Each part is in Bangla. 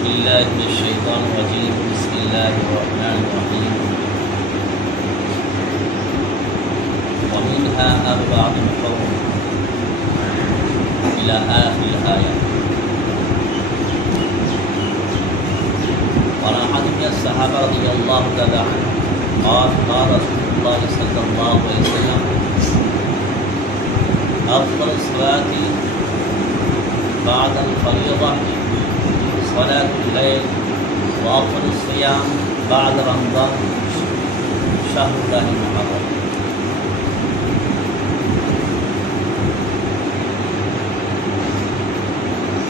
بالله من الشيطان الرجيم بسم الله الرحمن الرحيم ومنها أربعة حرم إلى آخر الآية. وعن أحد من الصحابة رضي الله تعالى عنه قال قال رسول الله صلى الله عليه وسلم أفضل الصلاة بعد الفريضة صلاة الليل وأفضل الصيام بعد رمضان شهر الله المحرم.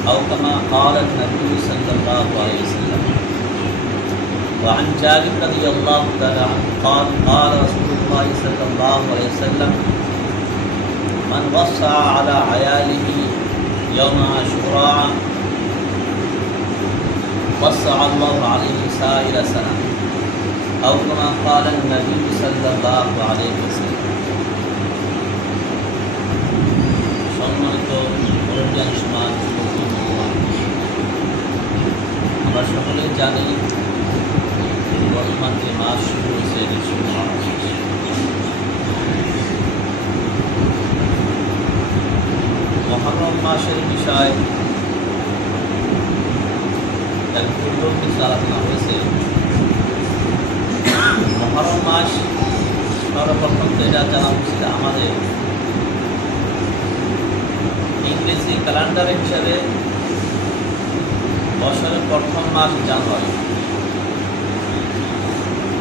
أو كما قال النبي صلى الله عليه وسلم. وعن جابر رضي الله تعالى عنه قال قال رسول الله صلى الله عليه وسلم من وصى على عياله يوم عاشوراء وسع الله عليه سائر سنة أو كما قال النبي صلى الله عليه وسلم. সম্মানিত মুরব্বিয়ান সমাজ, আমরা সকলে জানি বর্তমান যে মাস শুরু হয়েছে মুহররম মাসের বিষয় পূর্ব কিছু আলোচনা হয়েছে। মুহররম মাস সর্বপ্রথম তো এটা জানা উচিত আমাদের ইংরেজি ক্যালেন্ডারের হিসাবে বছরের প্রথম মাস জানুয়ারি।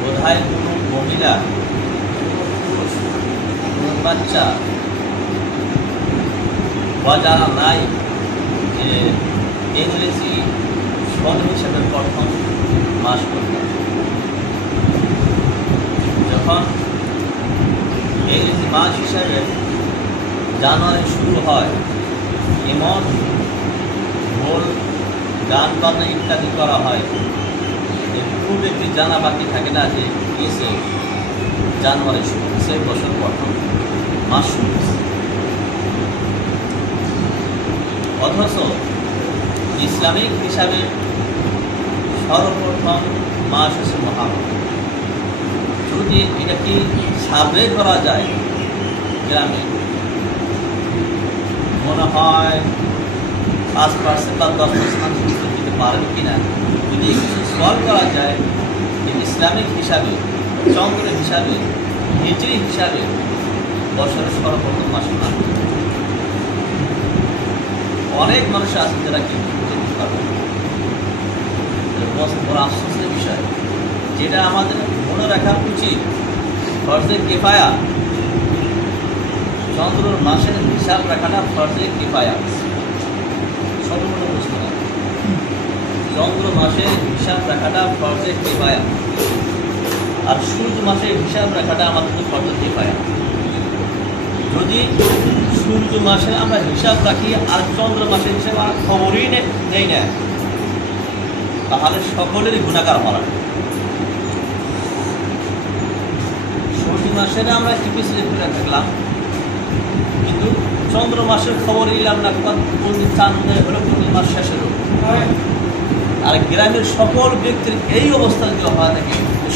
বোধহয় কোনো মহিলা কোনো বাচ্চা বা যারা নাই যে ইংরেজি সন হিসাবে প্রথম মাস করতাম। যখন ইংরেজি মাস হিসাবে জানুয়ারি শুরু হয়, এমন ঢোল গান বাজনা ইত্যাদি করা হয়, খুব একটি জানা বাকি থাকে না যে এসে জানুয়ারি শুরু হচ্ছে, বছর প্রথম মাস শুরু হচ্ছে। অথচ ইসলামিক হিসাবে সর্বপ্রথম মাস হচ্ছে মুহররম। যদি এটাকে সার্ভে করা যায় গ্রামে, মনে হয় 5% বা 10% উত্তর দিতে পারবে কিনা। যদি কিছু সলভ করা যায় ইসলামিক হিসাবে, চন্দ্র হিসাবে, হিজরি হিসাবে বছরের সর্বপ্রথম মাস না। অনেক মানুষ আছে যারা কিন্তু পারবে। বড় আফসোসের বিষয়, যেটা আমাদের মনে রাখা উচিত, ফরজে কিফায়া, চন্দ্র মাসের হিসাব রাখাটা ফরজে কিফায়া। সর্বপ্রথম প্রশ্ন, চন্দ্র মাসের হিসাব রাখাটা ফরজে কিফায়া, আর সূর্য মাসের হিসাব রাখাটা আমাদের ফরজে কিফায়া। যদি সূর্য মাসে আমরা হিসাব রাখি আর চন্দ্র মাসের হিসাব আর খবরই নেই না, তাহলে সকলেরই গুণাকার মারা। সূর্য মাসের আমরা ইপিসিডে করে থাকলাম, কিন্তু চন্দ্র মাসের খবর নিলাম না, কোনদিন চাঁদ উদয় হলো, কোনদিন মাস শেষ হলো। আর গ্রামের সকল ব্যক্তির এই অবস্থা যদি হওয়া থাকে,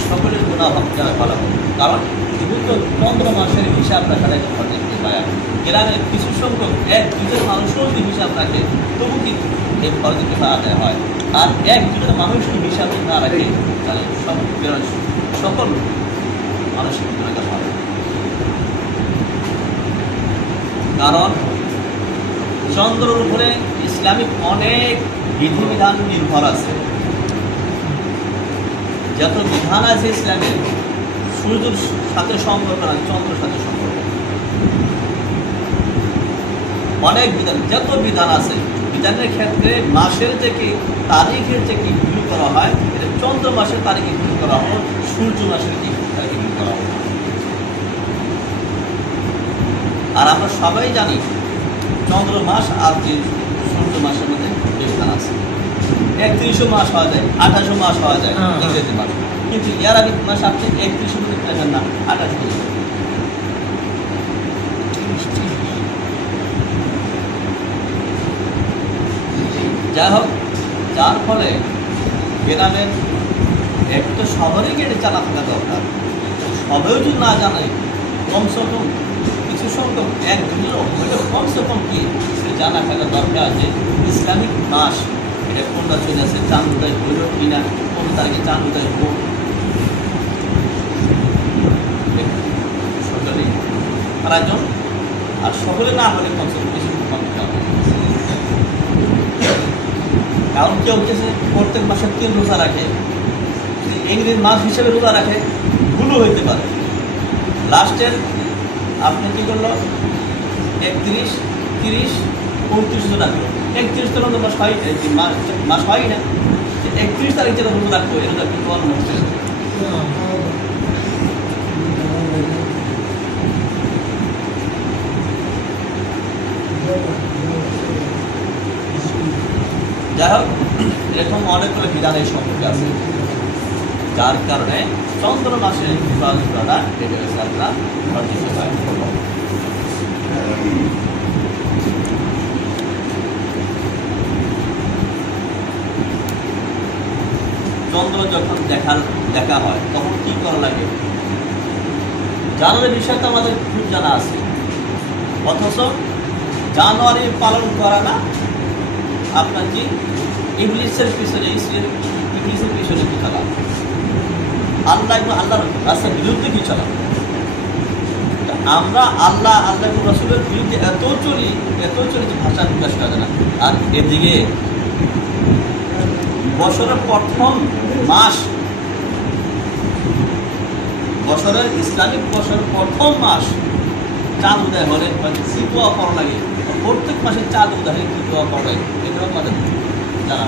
সকলের গুণা যারা ভালো হবে। কারণ যেহেতু চন্দ্র মাসের হিসাব রাখাটা একটা গ্রামের কিছু সংখ্যক 1-2 মানুষও যদি হিসাব রাখে, তবু কিন্তু এই ফরজে কিফায়া আদায় হয়। আর 1-2 মানুষ যদি হিসাব না রাখে, তাহলে সকল মানুষের গুণাকার হবে। কারণ চন্দ্রের উপরে ইসলামিক অনেক বিধিবিধান নির্ভর আছে। যত বিধান আছে ইসলামের, সূর্যের সাথে সম্পর্ক না, চন্দ্রের সাথে সম্পর্ক। অনেক বিধান, যত বিধান আছে, বিধানের ক্ষেত্রে মাসের যে কি তারিখের যে কি ভুল করা হয়, এটা চন্দ্র মাসের তারিখে ভুল করা হয়, সূর্য মাসের কি তারিখে ভুল করা হয়। আর আমরা সবাই জানি চন্দ্র মাস আর যে সূর্য মাসের মধ্যে বিধান আছে। 31 মাস হওয়া যায়, 28 মাস হওয়া যায় ইংরেজি মাস, কিন্তু আরবি মাস আপনি 31 মধ্যে পেলেন না, 28 যাই হোক, যার ফলে গ্রামের একটু তো শহরে গেটে জানা থাকা দরকার। সবেও যদি না জানে, কমসে কম কিছু সংখ্যক একজনের ওইটা কমসে কম কি জানা থাকা দরকার যে ইসলামিক মাস এটা কোনটা চলে আসে, চাঁদ উদয় হইল কিনা, কোন তারিখে চাঁদ উদয় হোক, সরকারি আয়োজন। আর সকলে না হলে কমসে কম কিছু কমতে হবে। কারণ কেউ হচ্ছে প্রত্যেক মাসে 3 রোজা রাখে, ইংরেজি মাস হিসেবে রোজা রাখে, ভুলও হইতে পারে। লাস্টের আপনি কী করলো 31, 30, 35 জন রাখলো, 31 তো মাস হয় মাস হয় না, 31 তারিখ যেটা রোজা রাখবো এর রোজা কিন্তু অন্য হচ্ছে। যাই হোক, এরকম অনেকগুলো বিধান এই সম্পর্কে আছে, যার কারণে চন্দ্র মাসে বিবাহ করা এটা হচ্ছে আপনার চন্দ্র যখন দেখা হয় তখন কি করা লাগে? জানুয়ারি বিষয় তো আমাদের খুব জানা আছে, অথচ জানুয়ারি পালন করা না আপনার কি ইংলিশের পিছনে কি চলা, আল্লাহ এবং আল্লাহর রাস্তার বিরুদ্ধে কি চলা। আমরা আল্লাহ এবং রাসূলের বিরুদ্ধে এত চলি যে ভাষা প্রকাশ করা যায় না। আর এদিকে বছরের প্রথম মাস, বছরের ইসলামিক বছরের প্রথম মাস চাঁদ উদয় হলে কি দোয়া করা লাগে, প্রত্যেক মাসে চাঁদ উদয় হলে কি দোয়া করা লাগে, এটাও আমাদের জানা